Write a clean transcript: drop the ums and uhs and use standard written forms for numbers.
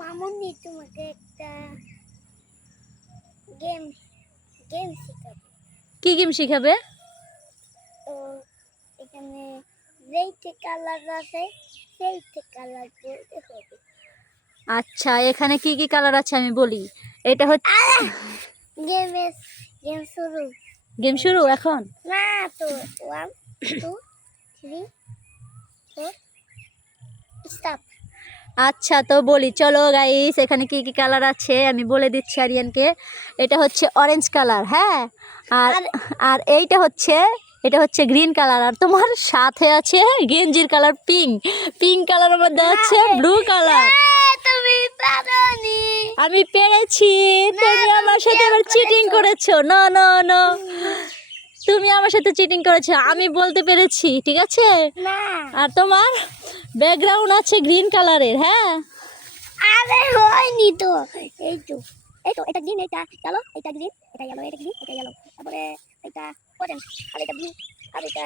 মামুনি তোমাকে একটা game game শেখাবে। কি গেম শিখাবে? তো এখানে যেইতে কালার আছে সেইতে কালার বলতে হবে। আচ্ছা, এখানে কি কি কালার আছে আমি বলি। এটা হচ্ছে গেমের গেম শুরু। গেম শুরু এখন। না তো 1 2 3 4 স্টপ। আচ্ছা, তো বলি চলো গাইস, এখানে কি কি কালার আছে আমি বলে দিচ্ছি আরিয়ানকে। এটা হচ্ছে অরেঞ্জ কালার, হ্যাঁ। আর আর এটা হচ্ছে গ্রিন কালার। আর তোমার সাথে আছে গেঞ্জির কালার পিঙ্ক। পিঙ্ক কালারের মধ্যে আছে ব্লু কালার। তুমি পারোনি। আমি পেরেছি। তুমি আমার সাথে এবার চিটিং করেছো। না না না, তুমি আমার সাথে চিটিং করেছো। আমি বলতে পেরেছি, ঠিক আছে। না আর তোমার ব্যাকগ্রাউন্ড আছে গ্রিন কালারের, হ্যাঁ। আরে হয়নি তো। এই তো এটা গ্রিন, এটা ইয়েলো, এটা গ্রিন, এটা ইয়েলো, এটা গ্রিন, এটা ইয়েলো, তারপরে এটা অরেঞ্জ, আর এটা ব্লু, আর এটা